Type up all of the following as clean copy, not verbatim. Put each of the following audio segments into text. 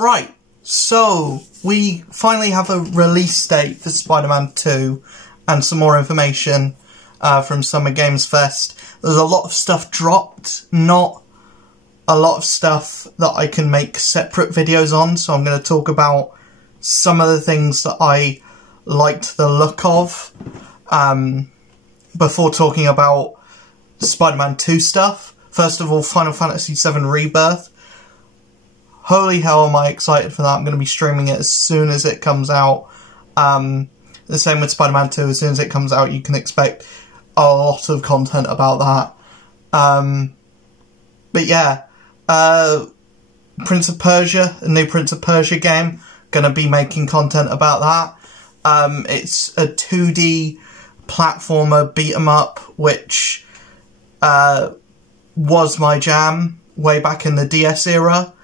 Right, so we finally have a release date for Spider-Man 2 and some more information from Summer Games Fest. There's a lot of stuff dropped, not a lot of stuff that I can make separate videos on, so I'm going to talk about some of the things that I liked the look of before talking about Spider-Man 2 stuff. First of all, Final Fantasy VII Rebirth. Holy hell am I excited for that. I'm going to be streaming it as soon as it comes out. The same with Spider-Man 2. As soon as it comes out, you can expect a lot of content about that. But yeah, Prince of Persia, a new Prince of Persia game. Going to be making content about that. It's a 2D platformer beat-em-up, which was my jam way back in the DS era.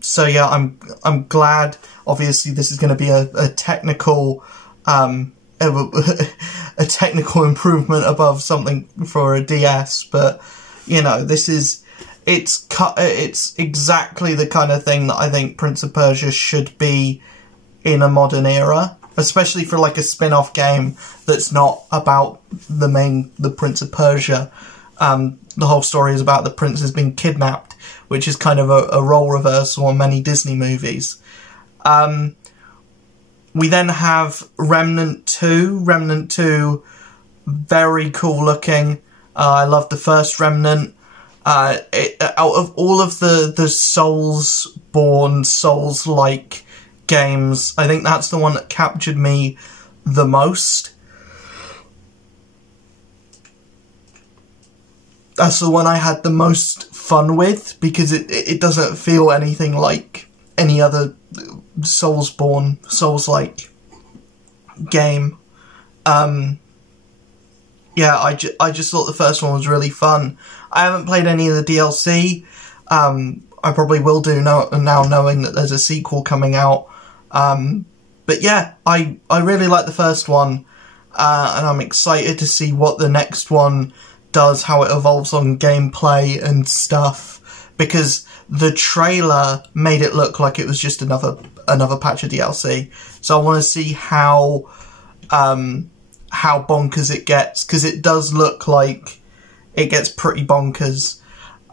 So yeah, I'm glad. Obviously, this is going to be a technical, a technical improvement above something for a DS. But you know, it's exactly the kind of thing that I think Prince of Persia should be in a modern era, especially for like a spin-off game that's not about the Prince of Persia. The whole story is about the princes being kidnapped, which is kind of a role reversal on many Disney movies. We then have Remnant 2. Remnant 2, very cool looking. I love the first Remnant. Out of all of the Soulsborne, Souls-like games, I think that's the one that captured me the most. That's the one I had the most fun with, because it doesn't feel anything like any other Soulsborne, Souls-like game. Yeah, I just thought the first one was really fun. I haven't played any of the DLC. I probably will do now knowing that there's a sequel coming out. But yeah, I really like the first one, and I'm excited to see what the next one does, how it evolves on gameplay and stuff, because the trailer made it look like it was just another patch of DLC. So I want to see how bonkers it gets, because it does look like it gets pretty bonkers.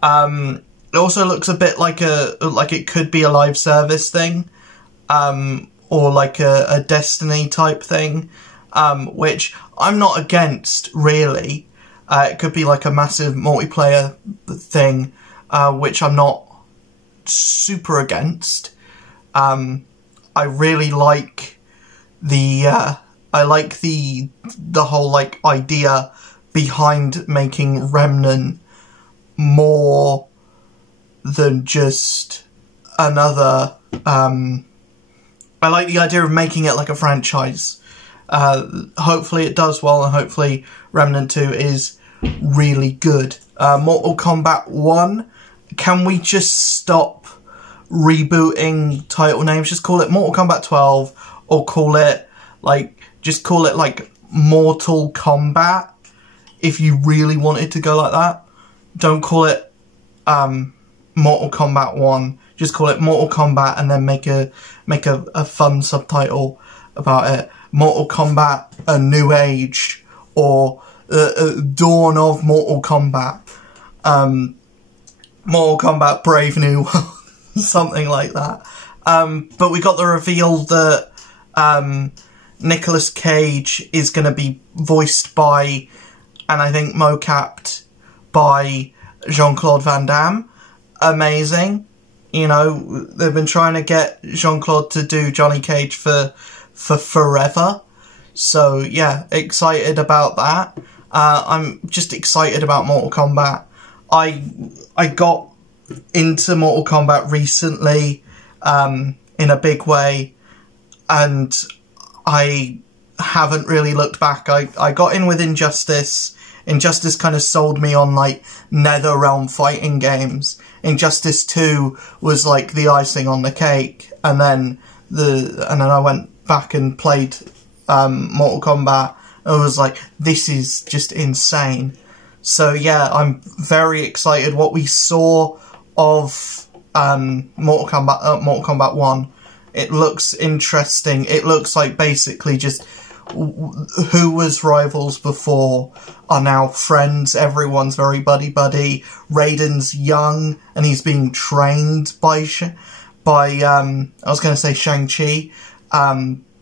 It also looks a bit like it could be a live service thing, or like a Destiny type thing, which I'm not against, really. It could be like a massive multiplayer thing, which I'm not super against. I really like the whole like idea behind making Remnant more than just another. I like the idea of making it like a franchise. Hopefully it does well, and hopefully Remnant 2 is really good. Mortal Kombat 1, can we just stop rebooting title names? Just call it Mortal Kombat 12, or just call it like Mortal Kombat, if you really wanted to go like that. Don't call it Mortal Kombat 1, just call it Mortal Kombat, and then make a fun subtitle about it. Mortal Kombat A New Age, or Dawn of Mortal Kombat, Mortal Kombat Brave New World, something like that. But we got the reveal that Nicolas Cage is going to be voiced by, and I think mocapped by, Jean-Claude Van Damme. Amazing. You know, they've been trying to get Jean-Claude to do Johnny Cage for forever. So yeah, excited about that. I'm just excited about Mortal Kombat. I got into Mortal Kombat recently, in a big way, and I haven't really looked back. I got in with Injustice. Injustice kind of sold me on like NetherRealm fighting games. Injustice 2 was like the icing on the cake, and then I went back and played Mortal Kombat. I was like, this is just insane. So yeah, I'm very excited. What we saw of Mortal Kombat 1. It looks interesting. It looks like basically just who was rivals before are now friends. Everyone's very buddy-buddy. Raiden's young, and he's being trained by I was going to say Shang-Chi,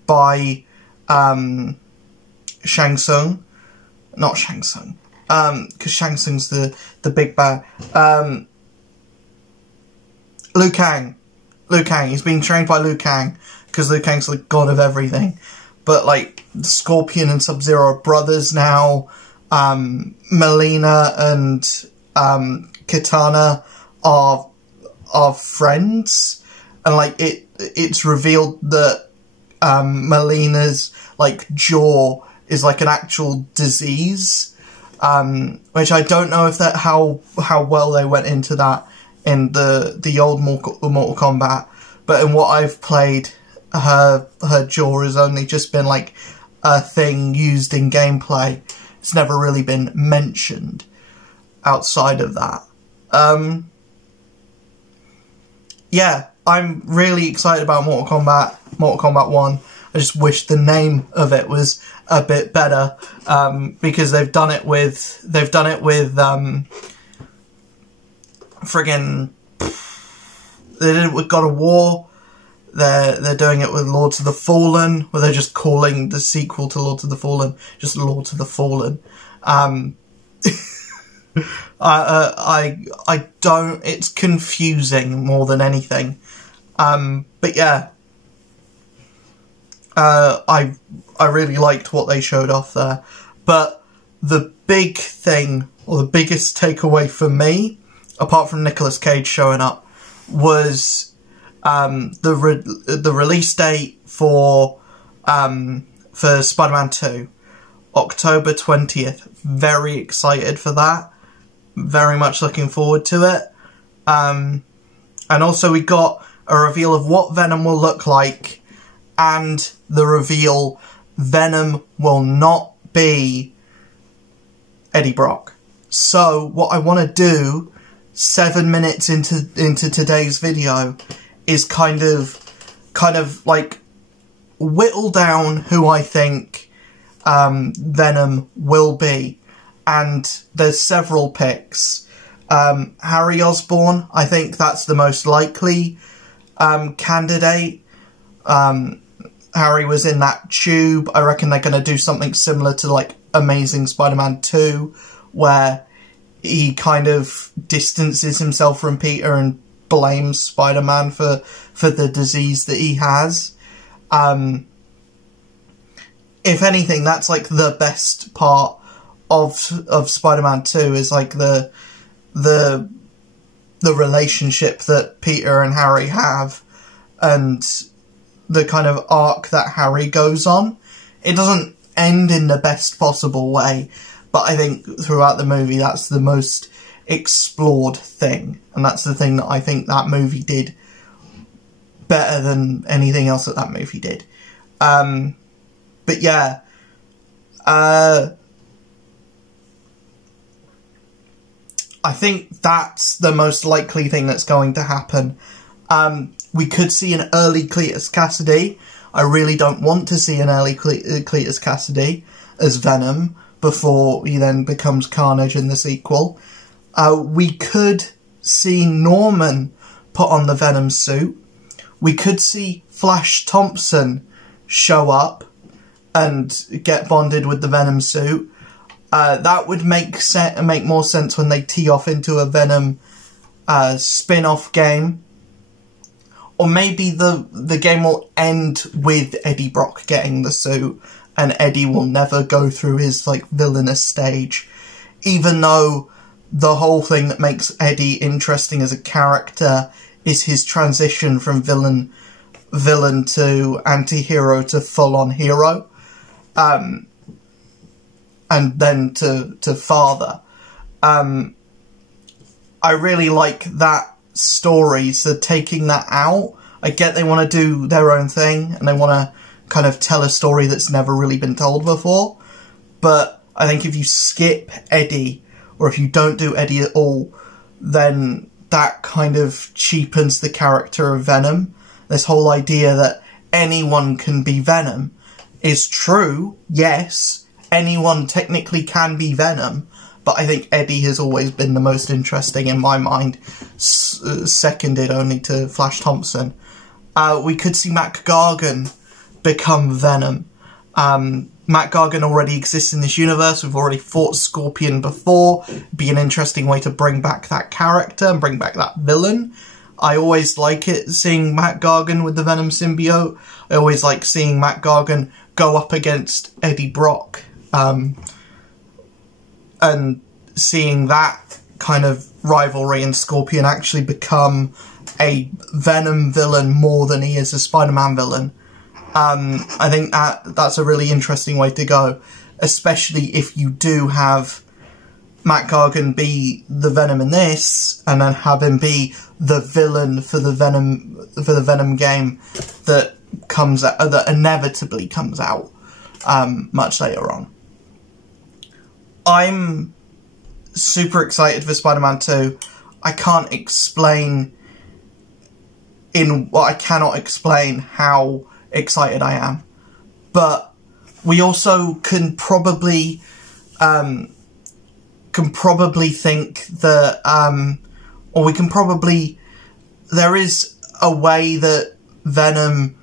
by Shang Tsung. Not Shang Tsung, because Shang Tsung's the big bad. Liu Kang. He's being trained by Liu Kang, because Liu Kang's the god of everything. But, like, Scorpion and Sub-Zero are brothers now. Melina and Kitana are friends. And, like, it's revealed that Melina's, like, jaw is, like, an actual disease. Which I don't know if how well they went into that in the old Mortal Kombat. But in what I've played, her jaw has only just been like a thing used in gameplay. It's never really been mentioned outside of that. Yeah, I'm really excited about Mortal Kombat 1. I just wish the name of it was a bit better, because they've done it with friggin' they did it with God of War. They're doing it with Lords of the Fallen, where they're just calling the sequel to Lords of the Fallen just Lords of the Fallen. I don't. It's confusing more than anything. But yeah, I really liked what they showed off there. But the big thing, or the biggest takeaway for me, apart from Nicolas Cage showing up, was the release date for Spider-Man 2, October 20th. Very excited for that. Very much looking forward to it. And also we got a reveal of what Venom will look like, and the reveal Venom will not be Eddie Brock. So what I want to do 7 minutes into today's video is kind of like whittle down who I think Venom will be. And there's several picks. Harry Osborn, I think that's the most likely candidate. Harry was in that tube. I reckon they're going to do something similar to like Amazing Spider-Man 2, where he kind of distances himself from Peter and blames Spider-Man for the disease that he has. If anything, that's like the best part of Spider-Man 2, is like the relationship that Peter and Harry have, and the kind of arc that Harry goes on. It doesn't end in the best possible way, but I think throughout the movie that's the most explored thing, and that's the thing that I think that movie did better than anything else that movie did. But yeah, I think that's the most likely thing that's going to happen. We could see an early Cletus Cassidy. I really don't want to see an early Cletus Cassidy as Venom before he then becomes Carnage in the sequel. We could see Norman put on the Venom suit. We could see Flash Thompson show up and get bonded with the Venom suit. That would make more sense when they tee off into a Venom spin-off game. Or maybe the game will end with Eddie Brock getting the suit, and Eddie will never go through his like villainous stage. Even though the whole thing that makes Eddie interesting as a character is his transition from villain to anti-hero to full-on hero. And then to father. I really like that story, so taking that out, I get they want to do their own thing, and they want to kind of tell a story that's never really been told before, but I think if you skip Eddie, or if you don't do Eddie at all, then that kind of cheapens the character of Venom. This whole idea that anyone can be Venom is true, yes, anyone technically can be Venom, but I think Eddie has always been the most interesting in my mind, seconded only to Flash Thompson. We could see Mac Gargan become Venom. Mac Gargan already exists in this universe. We've already fought Scorpion before. It'd be an interesting way to bring back that character and bring back that villain. I always like it seeing Mac Gargan with the Venom symbiote. I always like seeing Mac Gargan go up against Eddie Brock. And seeing that kind of rivalry and Scorpion actually become a Venom villain more than he is a Spider-Man villain. I think that's a really interesting way to go, especially if you do have Mac Gargan be the Venom in this, and then have him be the villain for the Venom game that comes out, that inevitably comes out much later on. I'm super excited for Spider-Man 2. I cannot explain how excited I am, but we also can probably think that or we can probably, there is a way that Venom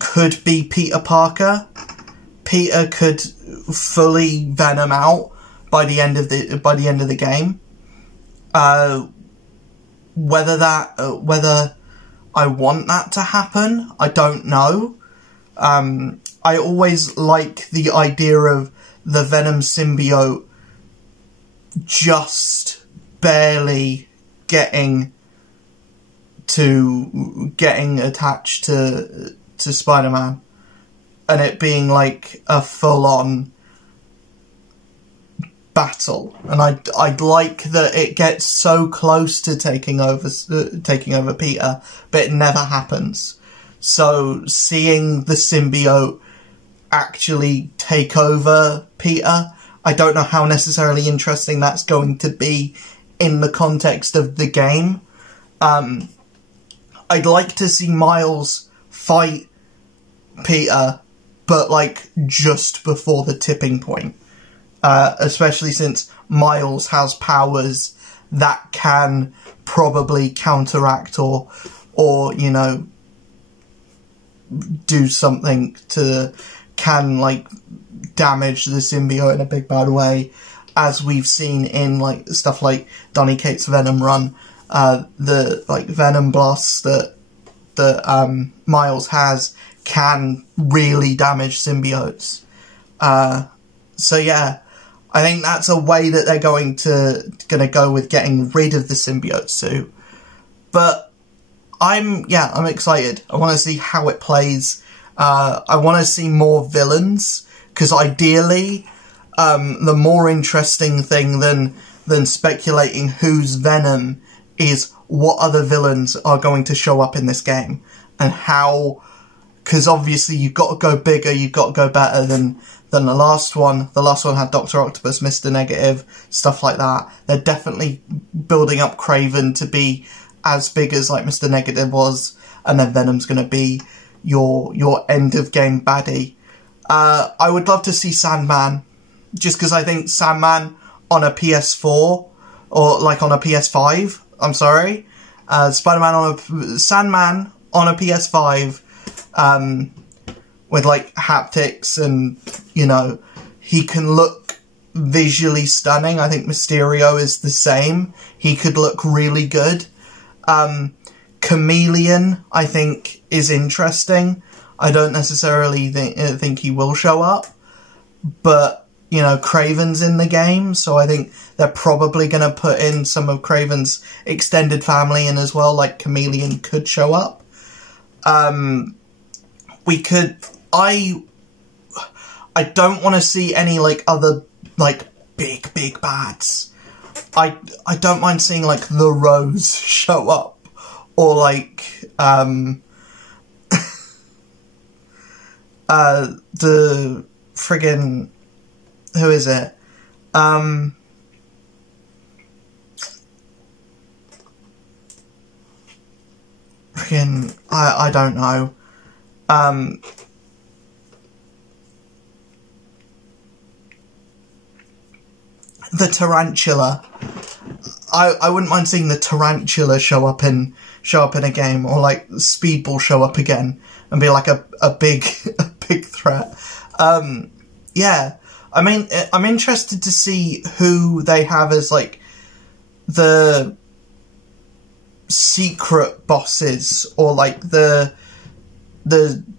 could be Peter Parker. Peter could fully Venom out by the end of the game. Whether I want that to happen, I don't know. I always like the idea of the Venom symbiote just barely getting attached to Spider-Man, and it being like a full-on battle. And I'd like that it gets so close to taking over Peter, but it never happens. So seeing the symbiote actually take over Peter, I don't know how necessarily interesting that's going to be in the context of the game. I'd like to see Miles fight Peter, but like just before the tipping point. Especially since Miles has powers that can probably counteract or you know, do something can like damage the symbiote in a big bad way, as we've seen in like stuff like Donny Cates' Venom run. The like Venom blasts that Miles has can really damage symbiotes. So yeah, I think that's a way that they're going to go with getting rid of the symbiote suit. But I'm excited. I want to see how it plays. I want to see more villains, because ideally, the more interesting thing than speculating who's Venom is what other villains are going to show up in this game, and how, because obviously you've got to go bigger, you've got to go better than the last one. The last one had Dr. Octopus, Mr. Negative, stuff like that. They're definitely building up Kraven to be as big as like Mr. Negative was, and then Venom's going to be your end of game baddie. I would love to see Sandman, just because I think Sandman on a PS4, or like on a PS5, I'm sorry, Sandman on a PS5, with like haptics, and you know, he can look visually stunning. I think Mysterio is the same. He could look really good. Chameleon, I think, is interesting. I don't necessarily think he will show up, but, you know, Kraven's in the game, so I think they're probably going to put in some of Kraven's extended family in as well, like Chameleon could show up. We could... I don't want to see any, like, other, like, big bads. I don't mind seeing, like, the Rose show up, or, like, the friggin... who is it? fucking, I don't know. The tarantula. I wouldn't mind seeing the tarantula show up in a game, or like Speedball show up again and be like a big threat. Yeah, I mean, I'm interested to see who they have as like the secret bosses, or like the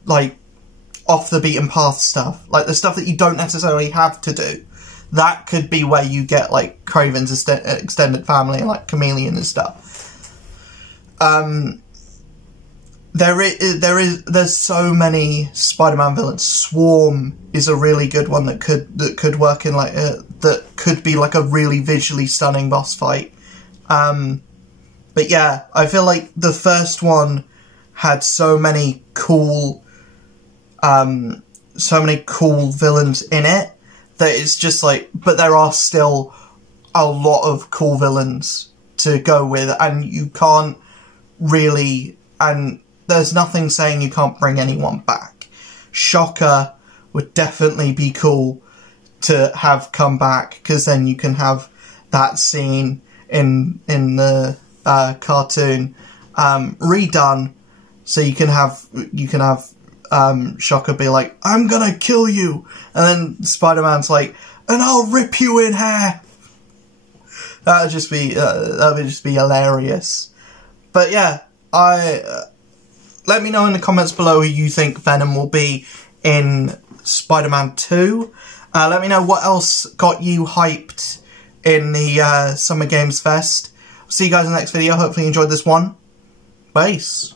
like off the beaten path stuff, like the stuff that you don't necessarily have to do. That could be where you get like Kraven's extended family and like Chameleon and stuff. There's so many Spider-Man villains. Swarm is a really good one that could work in like that could be like a really visually stunning boss fight. But yeah, I feel like the first one had so many cool villains in it that it's just like, but there are still a lot of cool villains to go with, and you can't really, and there's nothing saying you can't bring anyone back. Shocker would definitely be cool to have come back, because then you can have that scene in the cartoon redone, so you can have Shocker be like, I'm gonna kill you, and then Spider-Man's like, and I'll rip you in half. That would just be hilarious. But yeah, let me know in the comments below who you think Venom will be in Spider-Man 2. Let me know what else got you hyped in the Summer Games Fest. See you guys in the next video. Hopefully you enjoyed this one. Peace.